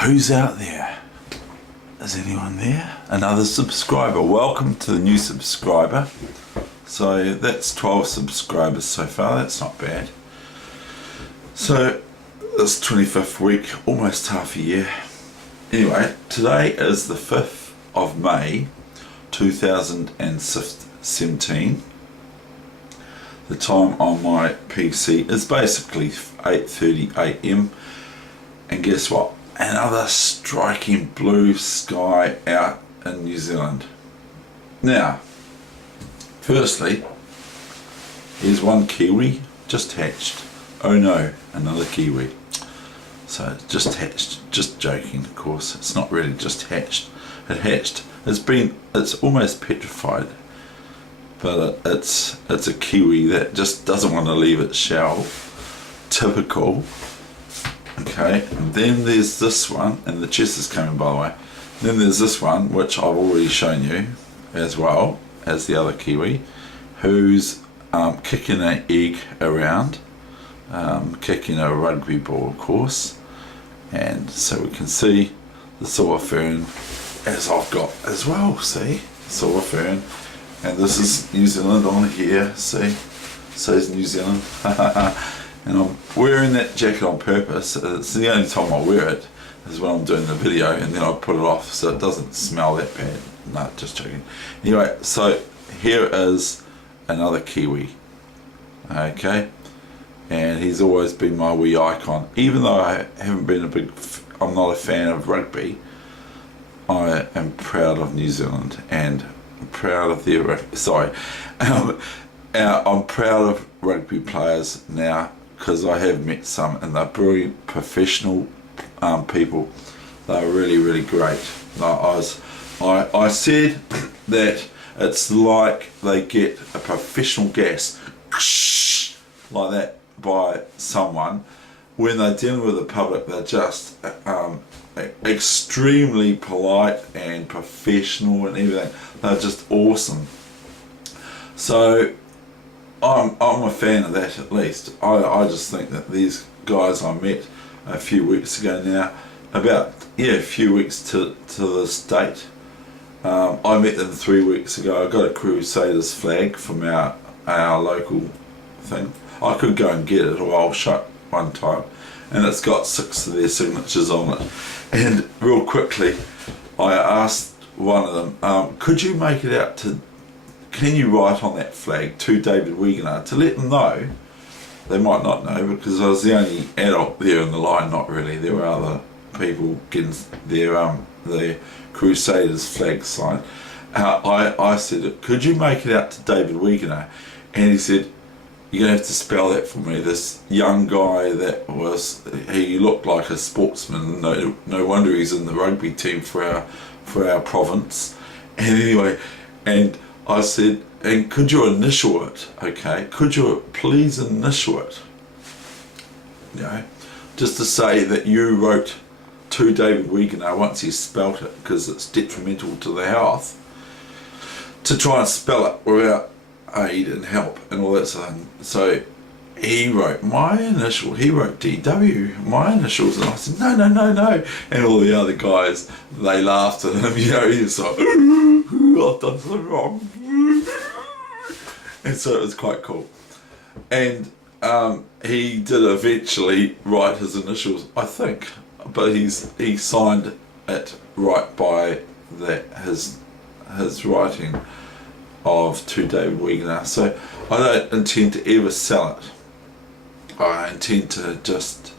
Who's out there? Is anyone there? Another subscriber. Welcome to the new subscriber. So that's 12 subscribers so far. That's not bad. So this 25th week, almost half a year. Anyway, today is the 5th of May 2017. The time on my PC is basically 8:30 AM, and guess what? Another striking blue sky out in New Zealand. Now, firstly, here's one kiwi just hatched. Oh no, another kiwi. So just hatched, just joking of course, it's not really just hatched. It hatched, it's almost petrified, but it's a kiwi that just doesn't want to leave its shell. Typical. Okay, and then there's this one, and the chest is coming by the way. Then there's this one, which I've already shown you, as well as the other kiwi, who's kicking an egg around, kicking a rugby ball of course. And so we can see the silver fern, as I've got as well, see, silver fern. And this is New Zealand on here, see, says New Zealand. And I'm wearing that jacket on purpose. It's the only time I wear it is when I'm doing the video, and then I put it off so it doesn't smell that bad. No, just joking. Anyway, so here is another kiwi. Okay, and he's always been my wee icon. Even though I haven't been I'm not a fan of rugby, I am proud of New Zealand and I'm proud of their, I'm proud of rugby players now, because I have met some and they're brilliant professional people. They're really, really great. I said that it's like they get a professional gas like that by someone. When they're dealing with the public, they're just extremely polite and professional and everything. They're just awesome. So I'm a fan of that, at least. I just think that these guys I met a few weeks ago now, a few weeks to this date. I met them 3 weeks ago. I got a Crusaders flag from our local thing. I could go and get it, or I'll shut one time, and it's got 6 of their signatures on it. And real quickly, I asked one of them, could you make it out to, can you write on that flag to David Weegenaar, to let them know? They might not know, because I was the only adult there in the line. Not really, there were other people getting their Crusaders flag signed. I said, could you make it out to David Weegenaar? And he said, you're going to have to spell that for me. This young guy that he looked like a sportsman. No wonder he's in the rugby team for our province. And anyway, and I said, and could you initial it? Okay, could you please initial it? You know, just to say that you wrote to David Weegenaar once he spelt it, because it's detrimental to the health to try and spell it without aid and help and all that sort of thing. So he wrote my initial, he wrote DW, my initials, and I said no, and all the other guys, they laughed at him, you know, he was like, I've done something wrong. And so it was quite cool. And he did eventually write his initials, I think, but he signed it right by his writing of to David Weegenaar. So I don't intend to ever sell it. I intend to just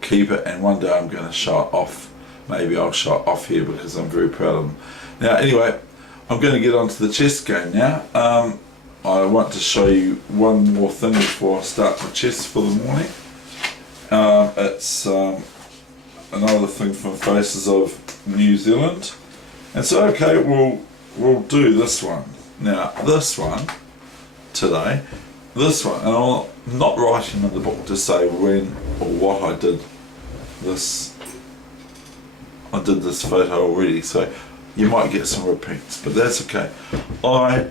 keep it, and one day I'm going to show it off. Maybe I'll show it off here because I'm very proud of them. Now anyway, I'm going to get on to the chess game now. I want to show you one more thing before I start the chess for the morning. It's another thing from Faces of New Zealand. And so okay, we'll do this one. Now this one today, and I'm not writing in the book to say when or what I did this. I did this photo already, so you might get some repeats, but that's okay. I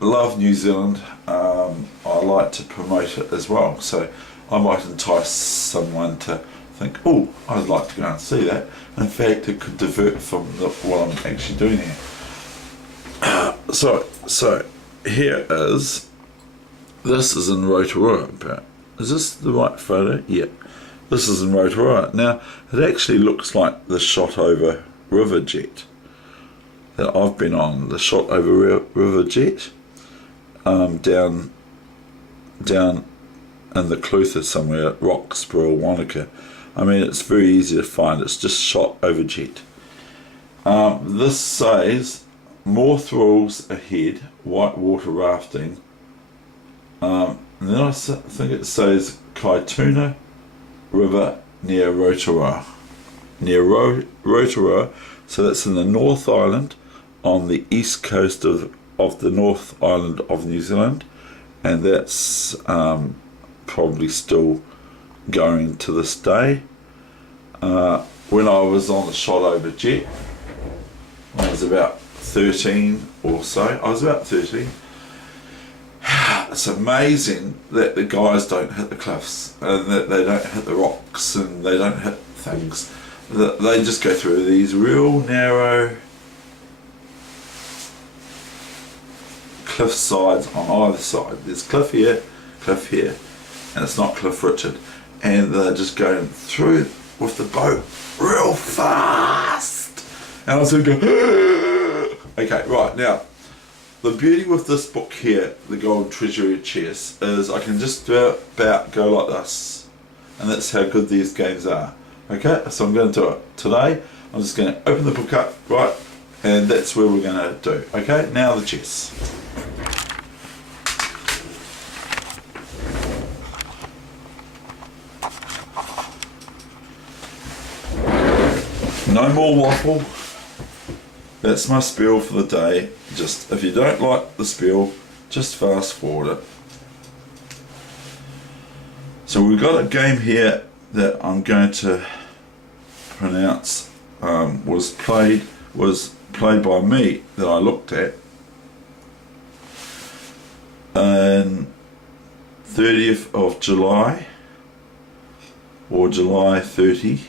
love New Zealand. I like to promote it as well, so I might entice someone to think, oh, I'd like to go and see that. In fact, it could divert from what I'm actually doing here. So here is, this is in Rotorua. Is this the right photo? Yeah. This is in Rotorua. Now, it actually looks like the shot over river jet that I've been on. The shot over river jet down in the Clutha somewhere at Roxburgh, Wanaka. I mean, it's very easy to find. It's just shot over jet. This says, more thrills ahead, whitewater rafting. And then I think it says Kaituna River near Rotorua. Rotorua, so that's in the North Island, on the east coast of the North Island of New Zealand, and that's probably still going to this day. When I was on the shot over jet, I was about 13 or so. I was about 13. It's amazing that the guys don't hit the cliffs and that they don't hit the rocks and they don't hit things. They just go through these real narrow cliff sides on either side. There's cliff here, and it's not Cliff Richard. And they're just going through with the boat real fast. And I was going, okay, right, now, the beauty with this book here, The Golden Treasury Chess, is I can just about go like this. And that's how good these games are. Okay, so I'm going to do it. Today, I'm just going to open the book up, right, and that's where we're going to do. Okay, now the chess. No more waffle. That's my spiel for the day. Just, if you don't like the spiel, just fast forward it. So we've got a game here that I'm going to pronounce was played by me, that I looked at, on 30th of July, or July 30,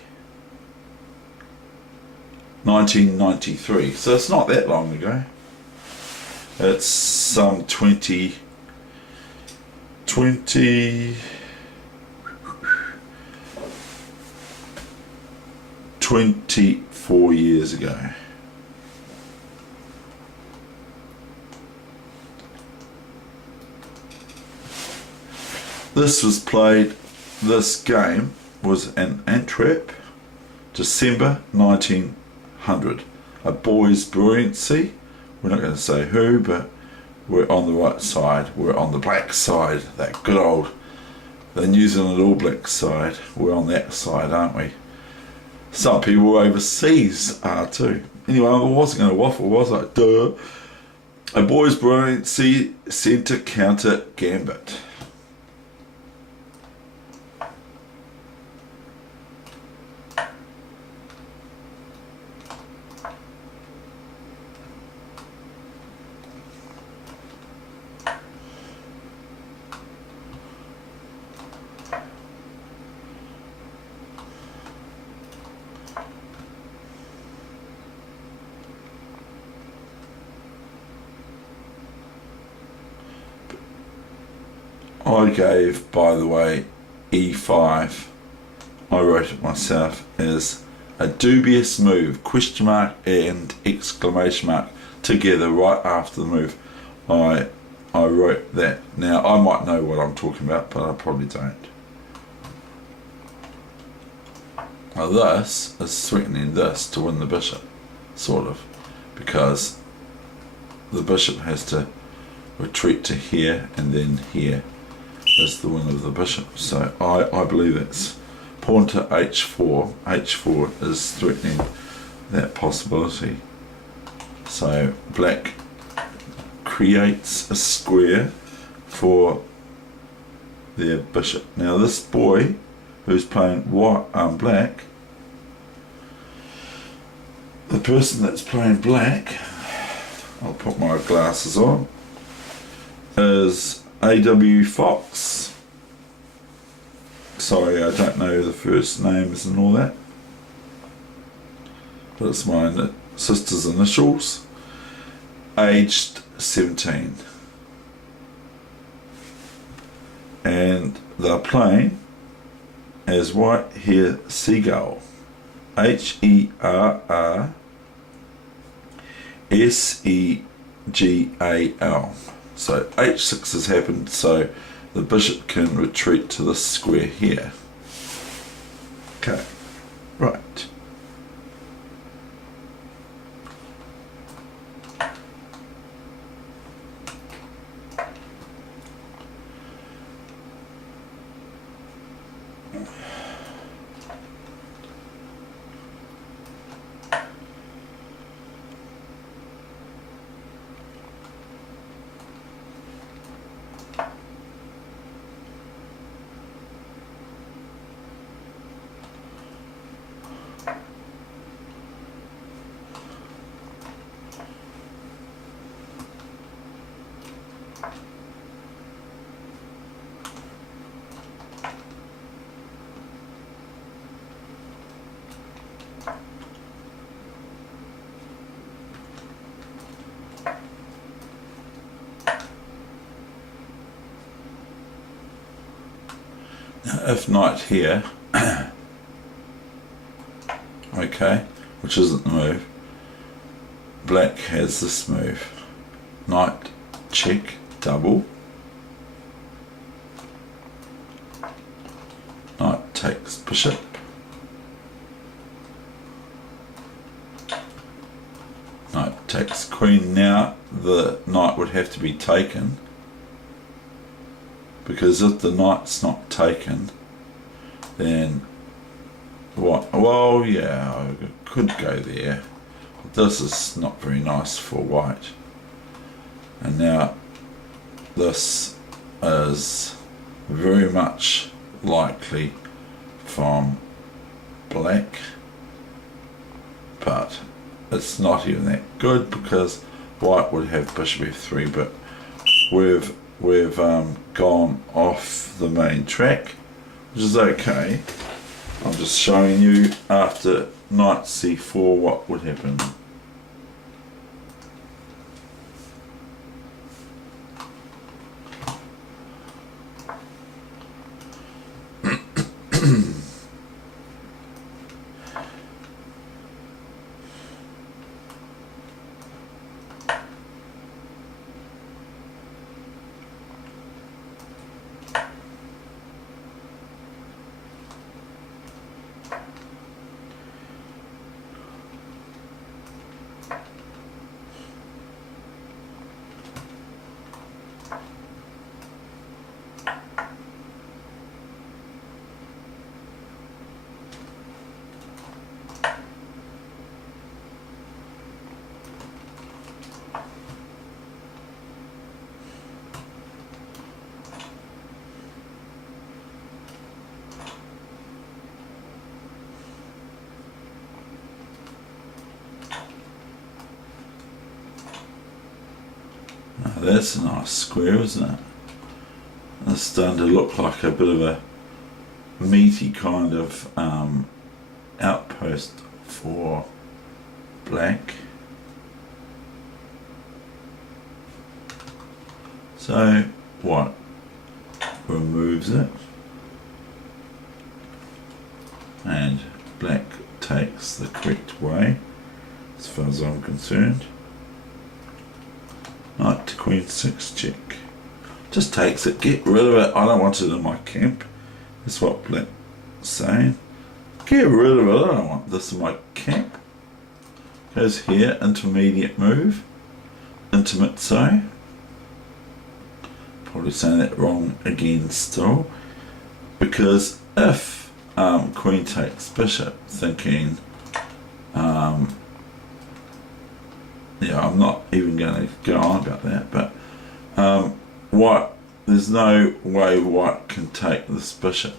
1993. So it's not that long ago. It's some 24 years ago. This game was in Antwerp, December 1900. A boy's buoyancy. We're not going to say who, but we're on the right side. We're on the black side, that good old, the New Zealand All Blacks side. We're on that side, aren't we? Some people overseas are too. Anyway, I wasn't going to waffle, was I? Duh. A boy's buoyancy, centre, counter, gambit. I gave, by the way, E5, I wrote it myself, as a dubious move, question mark and exclamation mark together right after the move. I wrote that. Now, I might know what I'm talking about, but I probably don't. Now this is threatening this to win the bishop, sort of, because the bishop has to retreat to here and then here is the win of the bishop. So I believe it's pawn to h4. h4 is threatening that possibility. So black creates a square for their bishop. Now this boy who's playing black, the person that's playing black, I'll put my glasses on, is A.W. Fox. Sorry, I don't know the first names and all that, but it's my sister's initials. Aged 17. And they're playing as White Hair Seagull. HERRSEGAL. So H6 has happened, so the bishop can retreat to this square here. Okay, right. If knight here, okay, which isn't the move, black has this move. Knight, check, double. Knight takes bishop. Knight takes queen. Now the knight would have to be taken, because if the knight's not taken, then what? Well, yeah, I could go there. This is not very nice for white. And now this is very much likely from black, but it's not even that good because white would have bishop f3, but we've gone off the main track, which is okay. I'm just showing you after knight c4 what would happen. That's a nice square, isn't it? It's starting to look like a bit of a meaty kind of outpost for black. So white removes it and black takes the correct way as far as I'm concerned. Knight to queen 6 check. Just takes it, get rid of it. I don't want it in my camp. That's what black's saying. Get rid of it, I don't want this in my camp. Goes here, intermediate move. Intermezzo. Probably saying that wrong again still. Because if queen takes bishop, thinking yeah, I'm not even going to go on about that, but white, there's no way white can take this bishop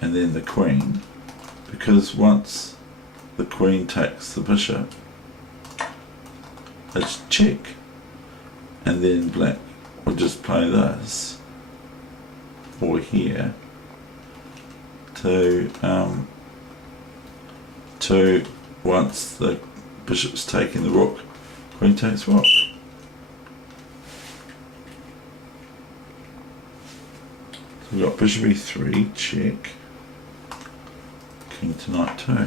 and then the queen, because once the queen takes the bishop, it's check, and then black will just play this or here, to once the bishop's taking the rook, queen takes rook. So we've got bishop e3, check, king to knight 2.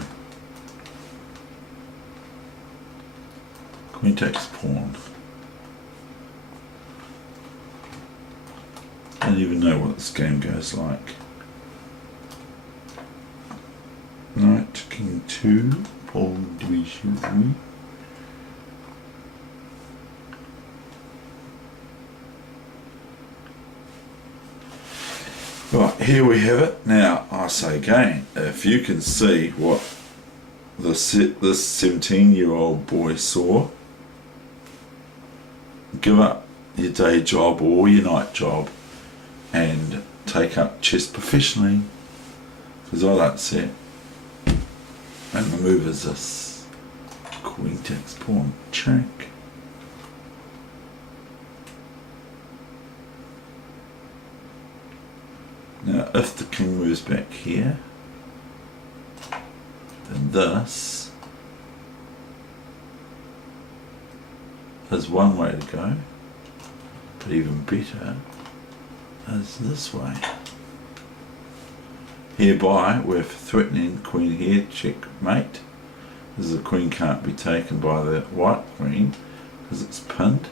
Queen takes pawn. I don't even know what this game goes like. Knight, king 2, pawn d3. Right, here we have it. Now, I say again, if you can see what this 17-year-old boy saw, give up your day job or your night job and take up chess professionally, because I don't see it. And the move is this: queen takes pawn, check. Now if the king moves back here, then this is one way to go, but even better is this way. Hereby we're threatening queen here, checkmate, because the queen can't be taken by the white queen because it's pinned.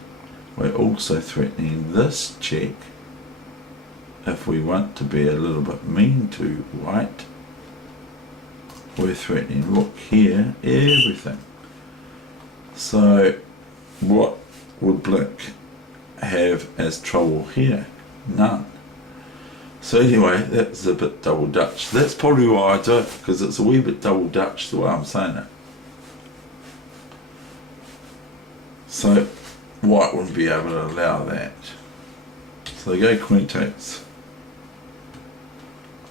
We're also threatening this check if we want to be a little bit mean to white. We're threatening rook here, everything. So what would black have as trouble here? None. So anyway, that's a bit double Dutch. That's probably why I do it, because it's a wee bit double Dutch the way I'm saying it. So white wouldn't be able to allow that. So they go queen takes,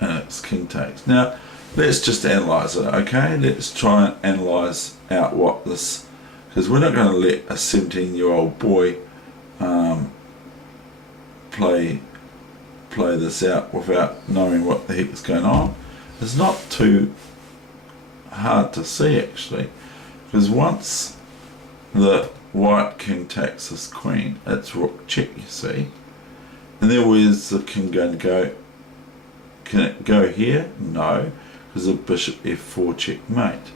and it's king takes. Now let's just analyse it, okay? Let's try and analyse out what this, because we're not going to let a 17-year-old boy play this out without knowing what the heck is going on. It's not too hard to see actually, because once the white king takes this queen, it's rook check, you see. And then where's the king going to go? Can it go here? No, because the bishop f4 checkmate.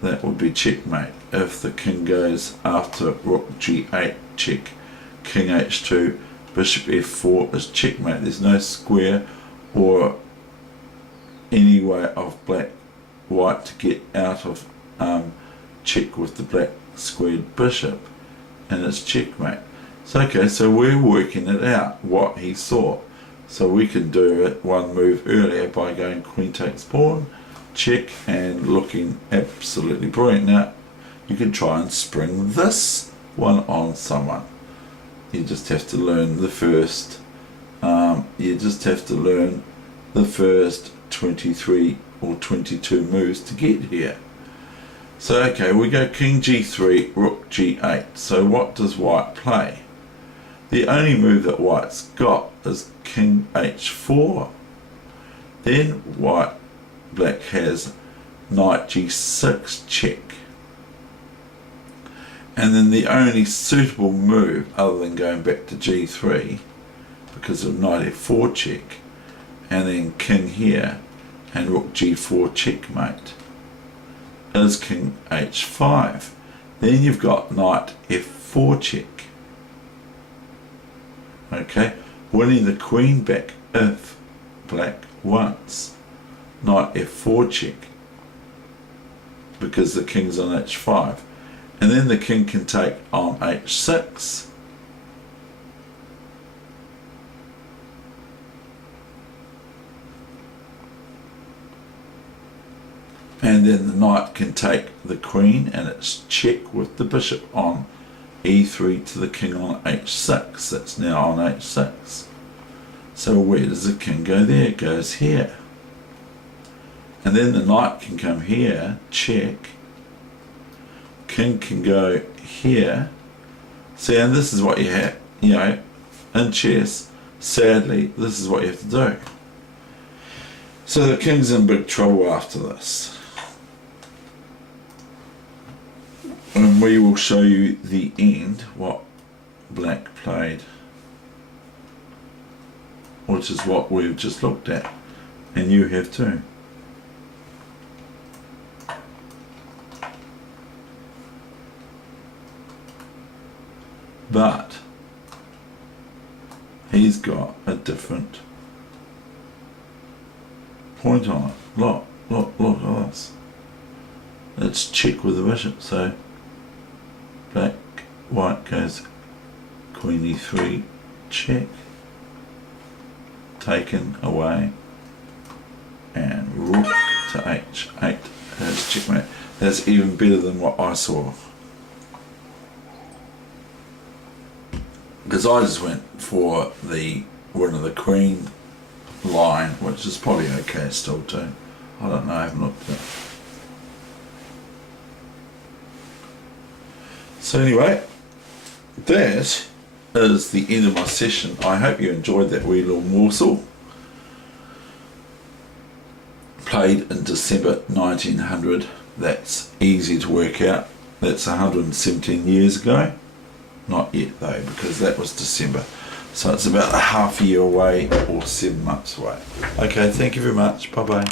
That would be checkmate. If the king goes after rook g8 check, king h2, bishop f4 is checkmate. There's no square or any way of white to get out of check with the black squared bishop, and it's checkmate. So okay, so we're working it out, what he saw. So we can do it one move earlier by going queen takes pawn, check, and looking absolutely brilliant. Now you can try and spring this one on someone. You just have to learn the first 23 or 22 moves to get here. So okay, we go king g3, rook g8. So what does white play? The only move that white's got is king h4. Then black has knight g6 check. And then the only suitable move, other than going back to g3 because of knight f4 check, and then king here and rook g4 checkmate, is king h5. Then you've got knight f4 check. Okay, winning the queen back if black wants. Knight f4 check, because the king's on h5. And then the king can take on h6. And then the knight can take the queen, and it's check with the bishop on e3 to the king on h6. That's now on h6. So where does the king go there? It goes here. And then the knight can come here, check. King can go here. See, and this is what you have, in chess, sadly, this is what you have to do. So the king's in big trouble after this. And we will show you the end, what black played, which is what we've just looked at, and you have too. But he's got a different point on it. Look at this. It's check with the bishop, so black, white goes queen e3, check, taken away, and rook to h8, that's checkmate. That's even better than what I saw. Because I just went for the win of the queen line, which is probably okay still too. I don't know, I haven't looked at it. So anyway, that is the end of my session. I hope you enjoyed that wee little morsel. Played in December 1900. That's easy to work out. That's 117 years ago. Not yet though, because that was December. So it's about a half a year away or 7 months away. Okay, thank you very much. Bye bye.